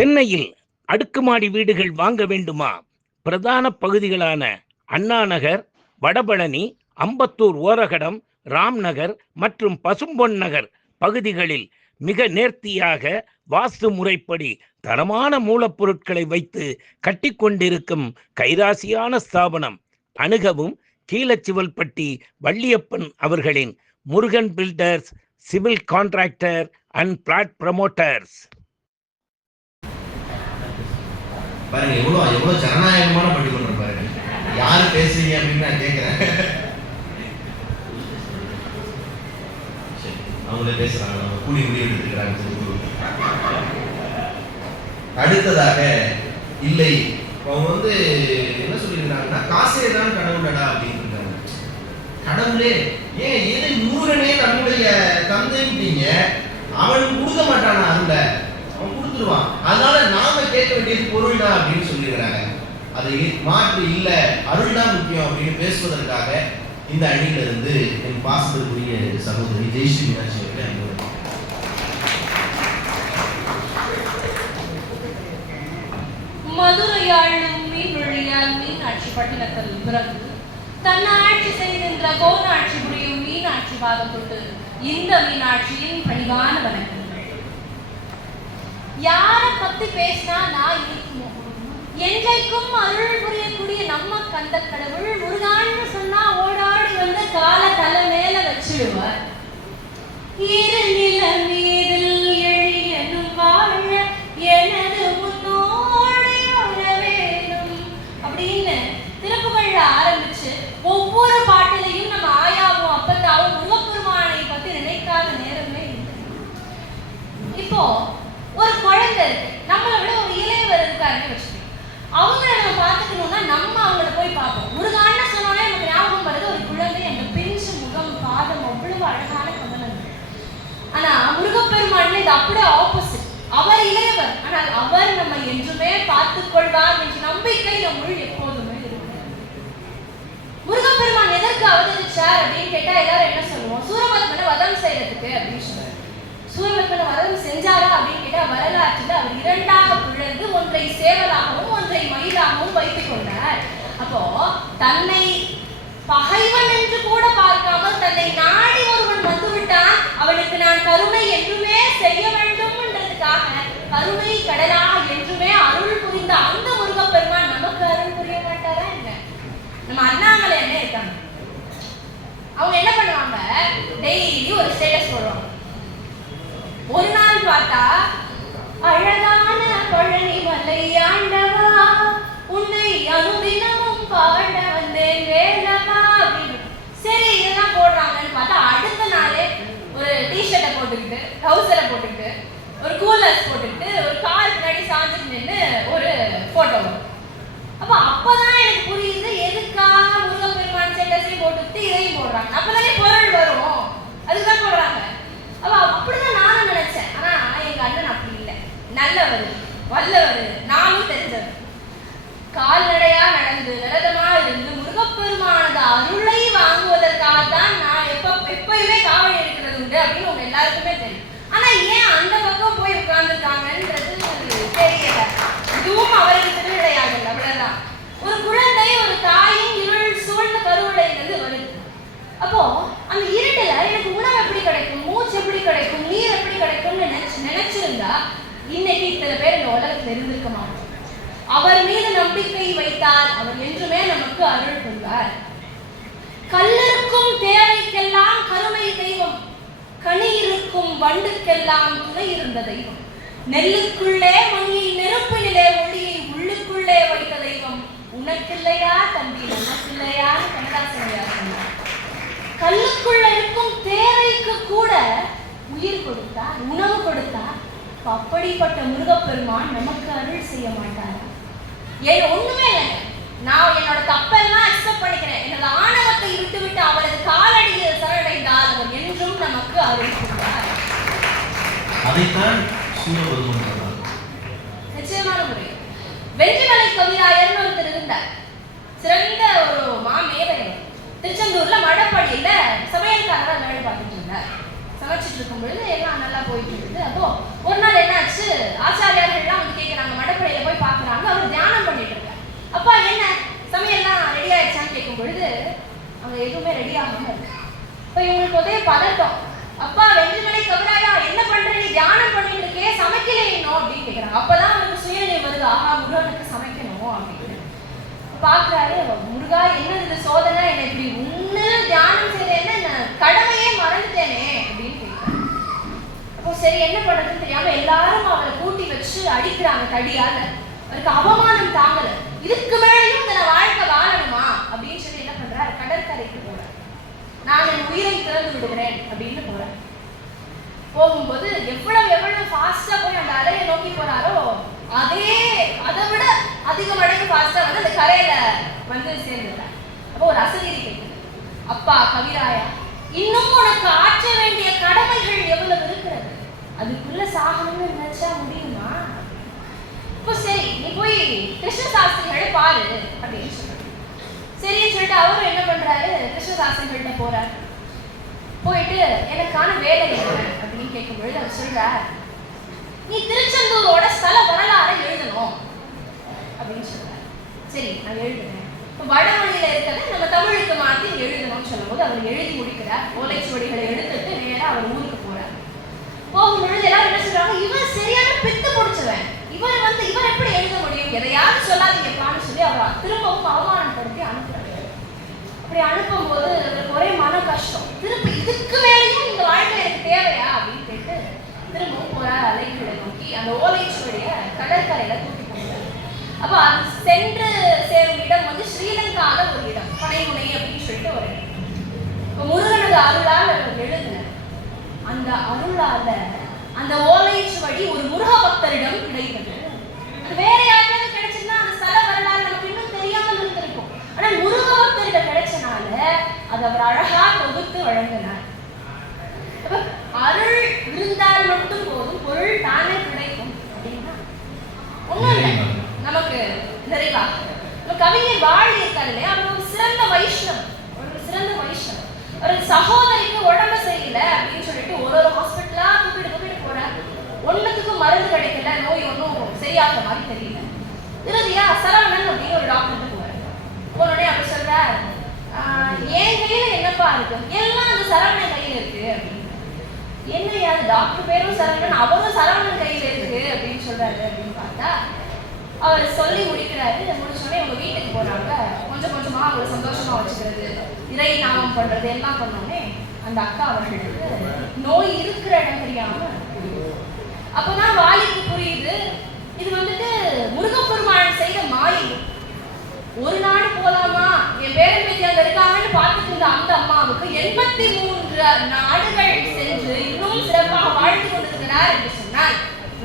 சென்னையில் அடுக்குமாடி வீடுகள் வாங்க வேண்டுமா? பிரதான பகுதிகளான அண்ணா நகர், வடபழனி, அம்பத்தூர் ஓரகடம், ராம்நகர் மற்றும் பசும்பொன் நகர் பகுதிகளில் மிக நேர்த்தியாக வாஸ்து முறைப்படி தரமான மூலப்பொருட்களை வைத்து கட்டிக்கொண்டிருக்கும் கைராசியான ஸ்தாபனம். அணுகவும் கீழச்சிவல்பட்டி வள்ளியப்பன் அவர்களின் Murugan builders, civil contractor and flat promoters. பாருங்க எவ்வளோ ஜனநாயகமான பட்டிமன்றம் பாருங்க. யாரு பேசுறீங்க அப்படின்னு நான் கேட்கிறேன். அவங்களே பேசுறாங்க, அவங்க கூடி முடிவு எடுத்துக்கிறாங்க. அடுத்ததாக இல்லை, அவங்க என்ன சொல்லியிருக்காங்கன்னா காசே தான் கடவுளடா அப்படின்னு இருக்காங்க. கடவுளே ஏன் எது முருகனே நம்முடைய தந்தைங்க, அவன் கொடுக்க மாட்டானா? அருள அவன் கொடுத்துருவான், அதனால நாம கேட்க வேண்டியது பொருள் தான் அப்படின்னு சொல்லியிருக்கிறாங்க. அதை மாற்று இல்லை, அருள் தான் முக்கியம் அப்படின்னு பேசுவதற்காக இந்த அணியிலிருந்து என் பாசத்திற்குரிய சகோதரி ஜெயஸ்ரீ மீனாட்சி அவர்கள் மதுரையாளும் மீன்வழியால் மீனாட்சி பட்டினத்தில் பிறகு தன்னாட்சி செய்கின்ற கோனாட்சி புரியும் மீனாட்சி பாதம் தொட்டு இந்த மீனாட்சியின் பணிவான வணக்கங்கள். யார பத்தி பேசினா நான் இருக்குமோ, என்றைக்கும் அருள் புரியக்கூடிய நம்ம கந்த கடவுள் முருகான்னு சொன்னா ஓடாடி வந்து கால தலை மேல வச்சிடுவார். இரு நில மீதில் எழியனும் வாழ எனது முன்னோடி வரவேணும் அப்படின்னு திருப்புகள்ல ஆரம்பிச்சு ஒவ்வொரு பாட்டிலையும் நம்ம ஆயாவும் அப்பத்தாவும் முருகப்பெருமானை பத்தி நினைக்காத நேரமே இல்லை. இப்போ ஒரு குழந்தை இருக்கு, நம்மளை விட ஒரு இளையவர் இருக்காருன்னு வச்சுக்கோங்க. அவங்கள நம்ம பார்த்துக்கணும்னா நம்ம அவங்கள போய் பார்ப்போம். முருகான்னு சொன்னோன்னே நமக்கு ஞாபகம் வருது ஒரு குழந்தை, அந்த பிஞ்சு முகம், பாதம், அவ்வளவு அழகான கமலங்கள். ஆனா முருகப்பெருமான் இது அப்படியே ஆப்போசிட். அவர் இளையவர், ஆனால் அவர் நம்ம என்றுமே பார்த்துக் கொள்வார் என்ற நம்பிக்கை நம்முள் எப்போதுமே இருக்கு. முருகப்பெருமான் எதற்கு அவதரிச்சார் அப்படின்னு கேட்டா எல்லாரும் என்ன சொல்லுவோம்? சூரபத்மனை வதம் செய்யறதுக்கு அப்படின்னு சொல்றாரு. சூரபத்மனை வதம் செஞ்சாரா அப்படின்னு கேட்டா வரலாற்றில் அவர் இரண்டாக பிளந்து ஒன்றை சேவலாகவும் ஒன்றை மயிலாகவும் வைத்துக் கொண்டார். அப்போ தன்னை பகைவன் என்று கூட பார்க்காமல் தன்னை நாடி ஒருவன் வந்துவிட்டான், அவனுக்கு நான் கருணை என்றுமே செய்ய வேண்டும் என்றதுக்காக கருணை கடலாக என்றுமே அருள் புரிந்த அந்த முருகப்பெருமான் நமக்கு அருள் புரிய மாட்டாரா என்ன? நம்ம அண்ணாமலை என்ன இருக்காங்க, அவங்க என்ன பண்ணுவாங்க? டெய்லி ஒரு ஸ்டேட்டஸ் போடுவாங்க. ஒரு நாள் பார்த்தா அழகான பழனி மலை ஆண்டவா உன்னை அனுதினமும் பாட வந்தேன் வேலவா அப்படின்னு. சரி இதெல்லாம் போடுறாங்கன்னு பார்த்தா அடுத்த நாளே ஒரு டிஷர்ட்டை போட்டுக்கிட்டு, ட்ரௌசரை போட்டுக்கிட்டு, ஒரு கூலர்ஸ் போட்டுக்கிட்டு, ஒரு கார் பின்னாடி சாஞ்சிட்டு நின்று ஒரு போட்டோ வரும். அப்பதான் எனக்கு புரியுது எதுக்காக முருகப்பெருமான் ஸ்டேட்டஸையும் போட்டுக்கிட்டு இதையும் போடுறாங்க. அப்பதானே பொருள் வரும், அதுதான் போடுறாங்க. அப்படிதான் நானும் நினைச்சேன். ஆனா எங்க அண்ணன் அப்படி இல்லை, நல்லவர், வல்லவர், நானும் தெரிஞ்சவர். கால்நடையா நடந்து விரதமா இருந்து முருகப்பெருமானது அருளை வாங்குவதற்காகத்தான் நான் எப்பயுமே காவல் எடுக்கிறது உண்டு அப்படின்னு உங்க எல்லாருக்குமே தெரியும். ஆனா ஏன் அந்த பக்கம் போய் உட்கார்ந்துருக்காங்கன்றது தெரியல. இதுவும் அவருக்கு திருவிளையாடல், அவ்வளவுதான். ஒரு குழந்தை ஒரு தாயின் இருள் சூழ்ந்த கருவளையிலிருந்து வருது. அப்போ அந்த இருட்டுல எனக்கு உணவு எப்படி கிடைக்கும், மூச்சு எப்படி கிடைக்கும், நீர் எப்படி கிடைக்கும்னு நினைச்சிருந்தா இன்னைக்கு இத்தனை பேர் இந்த உலகத்துல இருந்திருக்க மாட்டோம். அவர் மீது நம்பிக்கை வைத்தால் அவர் என்றுமே நமக்கு அருள் புரிவார். கல்லிருக்கும் தேவைக்கெல்லாம் கருணை தெய்வம், கனி இருக்கும் வண்டுக்கெல்லாம் துணை இருந்த தெய்வம், நெல்லுக்குள்ளே மணியை நெருப்பினிலே ஒளியை உள்ளுக்குள்ளே வைத்த தெய்வம் உனக்கில்லையா தம்பி நமக்கில்லையா கண்ணதாசனையா சொன்னார். கல்லுக்குள்ள இருக்கும் தேவைக்கு கூட உயிர் கொடுத்தார், உணவு கொடுத்தார். அப்படிப்பட்ட முருகப்பெருமான் நமக்கு அருள் செய்ய மாட்டாரா? ஏன் ஒண்ணுமே இல்லைங்க, நான் என்னோட தப்பெல்லாம் அக்செப்ட் பண்ணிக்கிறேன். என்னோட ஆணவத்தை விட்டுவிட்டு அவரது காலடியில் சரணடைந்தால் அவர் என்றும் நமக்கு அருள் செய்வார். அதைத்தான் சூரபத்மன் நிச்சயமான முறை. வெற்றிமலை கவிராயர்னு ஒருத்தர் இருந்தார், சிறந்த ஒரு மாமேதையர். திருச்செந்தூர்ல மடப்படியில சமையல்காரரா வேலை பார்த்துட்டு இருந்தார். சமைச்சிட்டு இருக்கும் பொழுது எல்லாம் நல்லா போயிட்டு இருந்தது. அப்போ ஒரு நாள் என்னாச்சு, ஆச்சாரியார்கள்லாம் வந்து கேட்கிறாங்க, போறாங்க, மடப்படையில போய் பாக்குறாங்க. அவர் தியானம் பண்ணிட்டு இருக்காரு. அப்பா என்ன சமையல்லாம் ரெடி ஆயிடுச்சான்னு கேட்கும் பொழுது அங்க எதுவுமே ரெடி ஆகாம இருக்கு. இப்ப இவங்களுக்கு ஒரே பதட்டம். அப்பா 2 மணி கவராயா, என்ன பண்ற, நீ தியானம் பண்ணிட்டு இருக்கே, சமைக்கல இன்னும் அப்படின்னு கேக்குறாங்க. அப்பதான் அவருக்கு சுயநினைவு வருது, ஆஹா முருகனுக்கு சமைக்கணும் அப்படின்னு பாக்குறாரு. முருகா என்ன இது சோதனை, என்ன இப்படி உன்னு தியானம் செய்யறேன்னு கடமையே மறந்துட்டேனே அப்படின்னு கேட்கிறாரு. அப்போ சரி என்ன பண்றதுன்னு தெரியாம எல்லாரும் அவரை கூட்டி வச்சு அடிக்கிறாங்க தடியால. அவருக்கு அவமானம் தாங்கல. இதுக்கு மேலேயும் இந்த வாழ்க்கை வாழணுமா அப்படின்னு சொல்லி என்ன பண்றாரு, கடற்கரைக்கு போறாரு. நான் என் உயிரை திறந்து விடுகிறேன் அப்படின்னு போறேன். போகும்போது எவ்வளவு ஃபாஸ்டா போய் அந்த அலையை நோக்கி போறாரோ அதை விட அதிக மடங்கு ஃபாஸ்டா வந்து அந்த கரையில வந்து சேர்ந்துட்டார். அப்போ ஒரு அசரீரி கேட்குது, அப்பா கவிராயா, இன்னும் உனக்கு ஆற்ற வேண்டிய கடமைகள் எவ்வளவு இருக்கிறது, அதுக்குள்ள சாகணும்னு நினைச்சா முடியுமா? இப்போ சரி நீ போய் கிருஷ்ண சாஸ்திரிகளை பாரு அப்படின்னு சொல்றாரு. சரின்னு சொல்லிட்டு அவரும் என்ன பண்றாரு, கிருஷ்ண சாஸ்திரிகள்கிட்ட போறாரு. போயிட்டு எனக்கான வேலை என்ன அப்படின்னு கேட்கும்பொழுது அவர் சொல்றார், நீ திருச்செந்தூரோட ஸ்தல வரலாறை எழுதணும் அப்படின்னு சொல்றாரு. சரி நான் எழுதுறேன். இப்போ வடமொழியில இருக்கிறத நம்ம தமிழுக்கு மாற்றி எழுதணும்னு சொல்லும்போது அவர் எழுதி முடிக்கிறார். ஓலைச்சுவடிகளை எடுத்துட்டு நேரா அவர் ஊருக்கு போறார். போகும்பொழுது எல்லாரும் என்ன சொல்றாங்க, இவன் சரியான பித்து பிடிச்சவன், இவர் எப்படி எழுத முடியும், எதையாவது சொல்லாதீங்கப்பான்னு சொல்லி அவர் திரும்பவும் அவமானப்படுத்தி அனுப்புறாரு. அப்படி அனுப்பும் போது அவருக்கு ஒரே மன கஷ்டம். திரும்ப இதுக்கு மேலேயும் இந்த வாழ்க்கை எனக்கு தேவையா அப்படின்னு கேட்டு திரும்பவும் போறார் அலைகளை நோக்கி. அந்த ஓலைச்சுவடிய கடற்கரையில தூக்கி போகிறார். அப்ப அது சென்று சேரும் இடம் வந்து ஸ்ரீலங்கால ஒரு இடம், பனைமுனை அப்படின்னு சொல்லிட்டு ஒரு இடம். இப்ப முருகனது அருளால் அவர் எழுதினார். அந்த அருளால அந்த ஓலைச்சுவடி ஒரு முருக பக்தரிடம் கிடைத்தது. அது வேற யாருக்காவது கிடைச்சிருந்தா அந்த ஸ்தல வரலாறு நமக்கு இன்னும் தெரியாமல் இருந்திருக்கும். ஆனா முருக பக்தரிடம் கிடைச்சனால அது அவர் அழகா தொகுத்து வழங்கினார். அருள் இருந்தால் மட்டும் போதும், பொருள் தானே கிடைக்கும் அப்படின்னா ஒண்ணும் இல்லை, நமக்கு நிறைவா. கவிஞர் வாழி இருக்காரு இல்லையா, அவர் ஒரு சிறந்த வைஷ்ணவ். ஒரு சகோதரிக்கு உடம்பு சரியில்லை அப்படின்னு சொல்லிட்டு ஒரு ஹாஸ்பிட்டலா தூக்கிட்டு போறாரு. ஒண்ணுத்துக்கும் மருந்து கிடைக்கல, நோய் ஒன்றும் சரியாகிற மாதிரி தெரியல. இறுதியா சரவணன் அப்படின்னு ஒரு டாக்டர் போறாரு. போனோடனே அவர் சொல்றார், என் கையில என்னப்பா இருக்கு, எல்லாம் அந்த சரவணன் கையில இருக்கு அப்படின்னு. என்னையா டாக்டர் பேரும் சரவணன், அவரும் சரவணன் கையில இருக்கு அப்படின்னு சொல்றாரு அப்படின்னு பார்த்தா அவர் சொல்லி முடிக்கிறாரு. முடிச்சோடனே அவங்க வீட்டுக்கு போறாங்க. கொஞ்சம் கொஞ்சமா அவங்களை சந்தோஷமா வச்சுக்கிறது, இறை நாமம் பண்றது எல்லாம் பண்ணோடனே அந்த அக்கா அவர்களுக்கு நோய் இருக்கிற இடம் தெரியாம. அப்பதான் வாலிக்கு புரியுது, இது வந்துட்டு முருகப்பெருமான் செய்த மாயை. ஒரு நாடு போலாமா, என் பேரன் பேத்தி அங்க இருக்காங்கன்னு பார்த்துட்டு இருந்த அந்த அம்மாவுக்கு 83 நாடுகள் சென்று இன்னும் சிறப்பாக வாழ்ந்து கொண்டிருக்கிறார் என்று சொன்னால்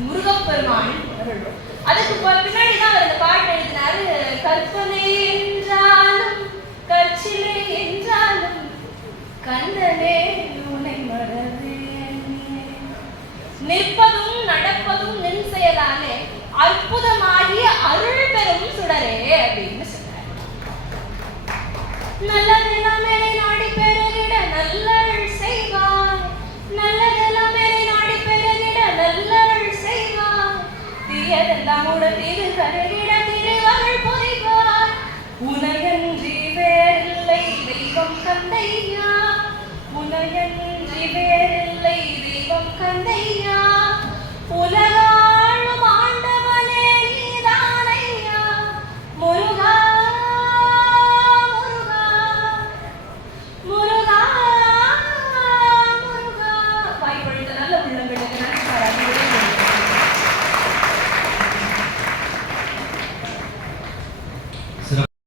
முருகப்பெருமான் அவர்கள். அதுக்கு பின்னாடிதான் அவர் இந்த பாட்டு எழுதினாரு, கற்பனை என்றாலும் கற்சிலை என்றாலும் கண்ணனே உன்னை மறவேன், நிற்பதும் நடப்பதும் நின் செயலாலே அற்புதமாகிய அருள் பெறும் சுடரே அப்படின்னு சொன்னார். நல்லதெல்லாம் மேலே நாடி பெருகிட நல்லருள் செய்வார், நல்லதெல்லாம் மேலே நாடி பெருகிட நல்லருள் செய்வார், தீயதெல்லாம் உடனே கருகிட திருவருள் புரிவார், உனையன்றி வேறில்லை தெய்வம் கந்தையா, உனையன்றி வேறில்லை தெய்வம் கந்தையா.